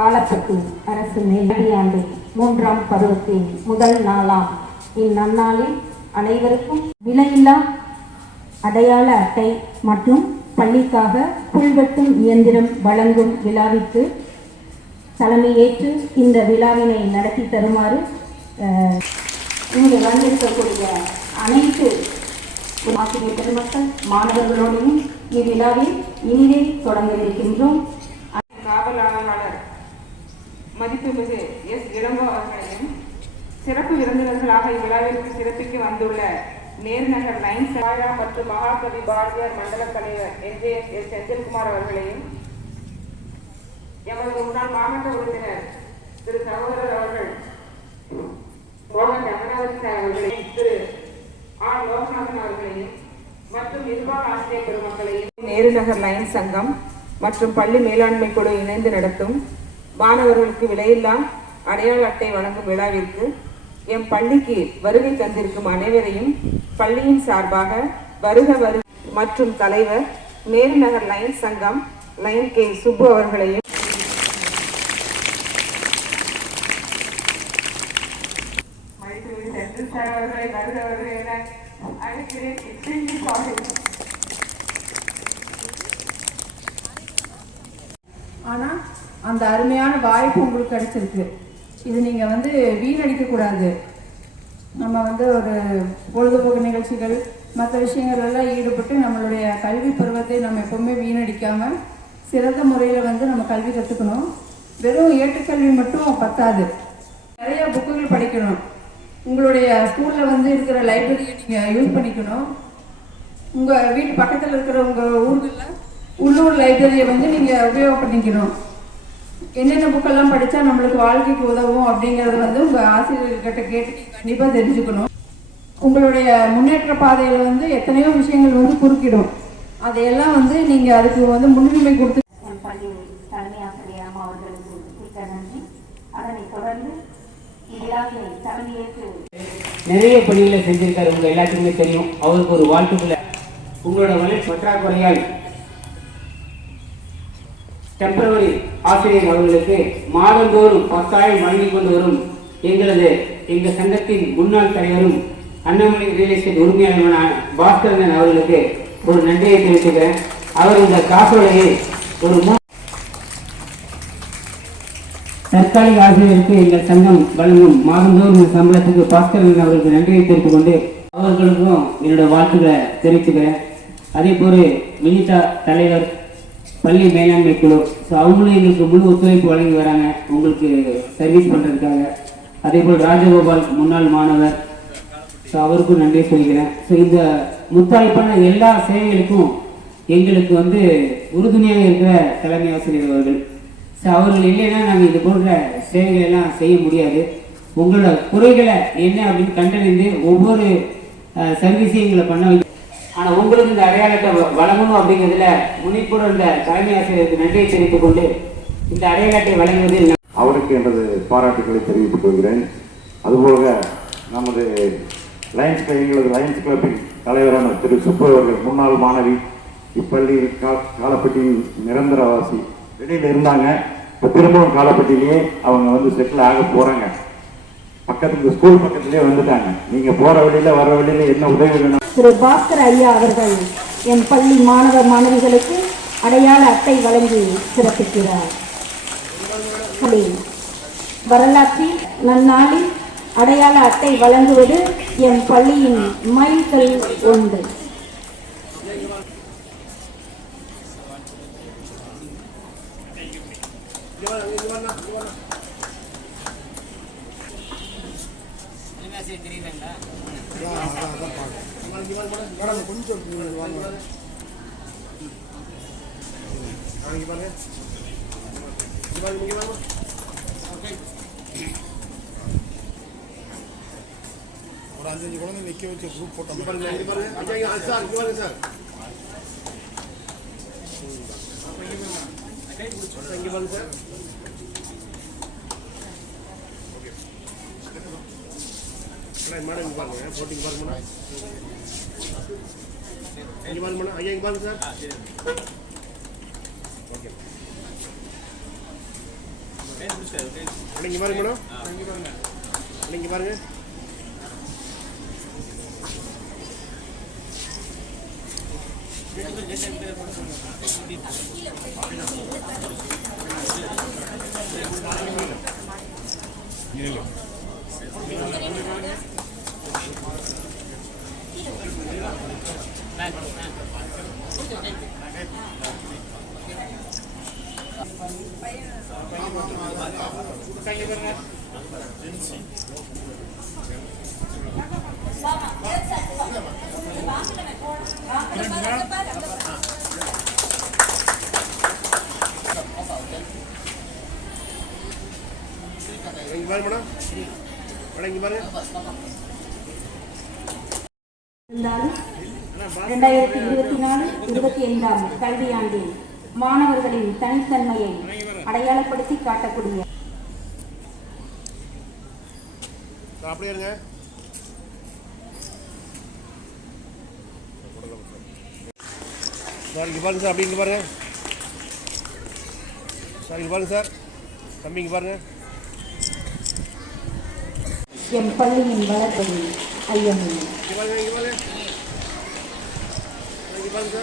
காலப்பட்டு அரசு மேல்நிலையாண்டு மூன்றாம் பருவத்தின் முதல் நாளாம். இந்நன்னாளில் அனைவருக்கும் விலையில்லா அடையாள அட்டை மற்றும் பள்ளிக்காக புல்வெட்டும் இயந்திரம் வழங்கும் விழாவிற்கு தலைமையேற்று இந்த விழாவினை நடத்தி தருமாறு இங்கு வந்திருக்கக்கூடிய அனைத்து ஆசிரியர் பெருமக்கள் மாணவர்களோடையும் இவ்விழாவில் இனிதே தொடங்க இருக்கின்றோம். மதிப்புமிகு எஸ் இளங்கோ அவர்களையும் சிறப்பு விருந்தினர்களாக இவ்விழாவிற்கு சிறப்பிக்கு வந்துள்ள நேர்நகர் லைன்ஸ் சாயா மற்றும் மகாகவி பாரதியார் மண்டல தலைவர் என்ஜேஎஸ் எஸ். செந்தில்குமார் அவர்களையும் எமது முன்னாள் மாவட்ட உறுப்பினர் திரு. சகோதரர் அவர்கள் மோகன் ரங்கநாதன் சார் அவர்களையும் திரு. ஆர். லோகநாதன் அவர்களையும் மற்றும் நிர்வாக ஆசிரியர் பெருமக்களையும் நேருநகர் லைன் சங்கம் மற்றும் பள்ளி மேலாண்மை குழு இணைந்து நடத்தும் மாணவர்களுக்கு விலையில்லா அடையாள அட்டை வழங்கும் விழாவிற்கு எம் பள்ளிக்கு வருகை தந்திருக்கும் அனைவரையும் பள்ளியின் சார்பாக வருக வரு மற்றும் தலைவர் மேருநகர் லைன் சங்கம் லைன் கே சுப்பு அவர்களையும் என. ஆனால் அந்த அருமையான வாய்ப்பு உங்களுக்கு கிடைச்சிருக்கு. இது நீங்கள் வந்து வீணடிக்க கூடாது. நம்ம வந்து ஒரு பொழுதுபோக்கு நிகழ்ச்சிகள் மற்ற விஷயங்கள் எல்லாம் ஈடுபட்டு நம்மளுடைய கல்வி பருவத்தை நம்ம எப்பவுமே வீணடிக்காமல் சிறந்த முறையில் வந்து நம்ம கல்வி கற்றுக்கணும் வெறும் ஏட்டுக்கல்வி மட்டும் பத்தாது. நிறைய புக்குகள் படிக்கணும். உங்களுடைய ஸ்கூலில் வந்து இருக்கிற லைப்ரரியை நீங்கள் யூஸ் பண்ணிக்கணும். உங்கள் வீட்டு பக்கத்தில் இருக்கிற உங்கள் ஊர்களில் உள்ளூர் லைப்ரரியை வந்து நீங்கள் உபயோகப்படுத்திக்கணும் என்னென்ன புக்கெல்லாம் படித்தா நம்மளுக்கு வாழ்க்கைக்கு உதவும் அப்படிங்கிறத வந்து உங்கள் ஆசிரியர்கிட்ட கேட்டு நீங்கள் கண்டிப்பாக தெரிஞ்சுக்கணும். உங்களுடைய முன்னேற்ற பாதையில் வந்து எத்தனையோ விஷயங்கள் வந்து குறுக்கிடும். அதையெல்லாம் வந்து நீங்கள் அதுக்கு வந்து முன்னுரிமை கொடுத்து பள்ளி தலைமை ஆசிரியர் அம்மா அவர்களுக்கு மிக்க நன்றி. அதனைத் தொடர்ந்து நிறைய பணிகளை செஞ்சிருக்காரு. உங்க எல்லாத்துக்குமே தெரியும். அவருக்கு ஒரு வாழ்த்துக்களை. உங்களோட வளர்ச்சி பற்றாக்குறையால் டெம்பரவரி ஆசிரியர் அவர்களுக்கு மாதந்தோறும் பத்தாயிரம் வழங்கி கொண்டு வரும் எங்களது எங்கள் சங்கத்தின் முன்னாள் தலைவரும் அண்ணாமலை ரியல் எஸ்டேட் உரிமையாளருமான பாஸ்கரன் அவர்களுக்கு ஒரு நன்றியை தெரிவித்துக்கிறேன். அவர் இந்த காசோலையை ஒரு தற்காலிக ஆசிரியருக்கு எங்கள் சங்கம் வழங்கும் மாதந்தோறும் சம்பளத்துக்கு பாஸ்கரன் அவர்களுக்கு நன்றியை தெரிவித்துக் கொண்டு அவர்களுக்கும் என்னோட வாழ்த்துக்களை தெரிவித்துக்கிறேன். அதே போல் வினிதா தலைவர் பள்ளி மேலாண்மை குழு. ஸோ அவங்களும் எங்களுக்கு முழு ஒத்துழைப்பு வழங்கி வராங்க. உங்களுக்கு சர்வீஸ் பண்ணுறதுக்காக அதே போல் ராஜகோபால் முன்னாள் மாணவர். ஸோ அவருக்கும் நன்றி சொல்லிக்கிறேன். ஸோ இந்த முத்தாய்ப்பான எல்லா சேவைகளுக்கும் எங்களுக்கு வந்து உறுதுணையாக இருக்கிற தலைமை ஆசிரியர் அவர்கள். ஸோ அவர்கள் இல்லைன்னா நாங்கள் இது போன்ற சேவைகள் எல்லாம் செய்ய முடியாது. உங்களோட குறைகளை என்ன அப்படின்னு கண்டறிந்து ஒவ்வொரு சர்வீஸையும் எங்களை பண்ண வைக்க ஆனால் உங்களுக்கு இந்த அடையாளத்தை வழங்கணும் அப்படிங்கிறதுல முனைப்புடன் இந்த தலைமை ஆசிரியருக்கு நன்றியை தெரிவித்துக் கொண்டு இந்த அடையாளத்தை வழங்குவதில் அவருக்கு எனது பாராட்டுக்களை தெரிவித்துக் கொள்கிறேன். அதுபோக நமது லயன்ஸ் எங்களது லயன்ஸ் கிளப்பின் தலைவரான திரு சுப்பு அவர்கள் முன்னாள் மாணவி இப்பள்ளியில் கா காலப்பட்டியில் நிரந்தரவாசி வெளியில் இருந்தாங்க. இப்போ திரும்பவும் காலப்பட்டியிலேயே அவங்க வந்து செட்டில் ஆக போகிறாங்க பக்கத்துக்கு ஸ்கூல் பக்கத்துலேயே வந்துட்டாங்க. நீங்கள் போகிற வழியில் வர வழியில் என்ன உதவி வேணும் திரு பாஸ்கர் ஐயா அவர்கள் என் பள்ளி மாணவ மாணவிகளுக்கு அடையாள அட்டை வழங்கி சிறப்பிக்கிறார். வரலாற்றில் நன்னாளில் அடையாள அட்டை வழங்குவது என் பள்ளியின் மைல்கல் ஒன்று. ஒரு அஞ்சஞ்சு குழந்தை நிக்க வச்சு குரூப் போட்டோம் மேடம் இங்க பாருங்க போட்டிங்க பாருங்க மேடம் இங்க பாருங்க மேடம் ஐயா இங்கே பாருங்க சார். ஓகே இங்கே பாருங்க மேடம் இங்கே பாருங்க. இங்கே பாருங்க மேடம். மேடம் இங்கே பாருங்க. இரண்டாயிரத்தி இருபத்தி நாலு இருபத்தி ஐந்தாம் கல்வியாண்டில் மாணவர்களின் தனித்தன்மையை அடையாளப்படுத்தி காட்டக்கூடிய அப்படியே இருங்க. சார் இங்கே பாருங்க சார் அப்படி இங்கே பாருங்க. சார் இங்கே பாருங்க சார். தம்பி இங்கே பாருங்க. எம் பள்ளியின் வளர்ப்பதில் ஐயமில்லை இங்கே பாருங்க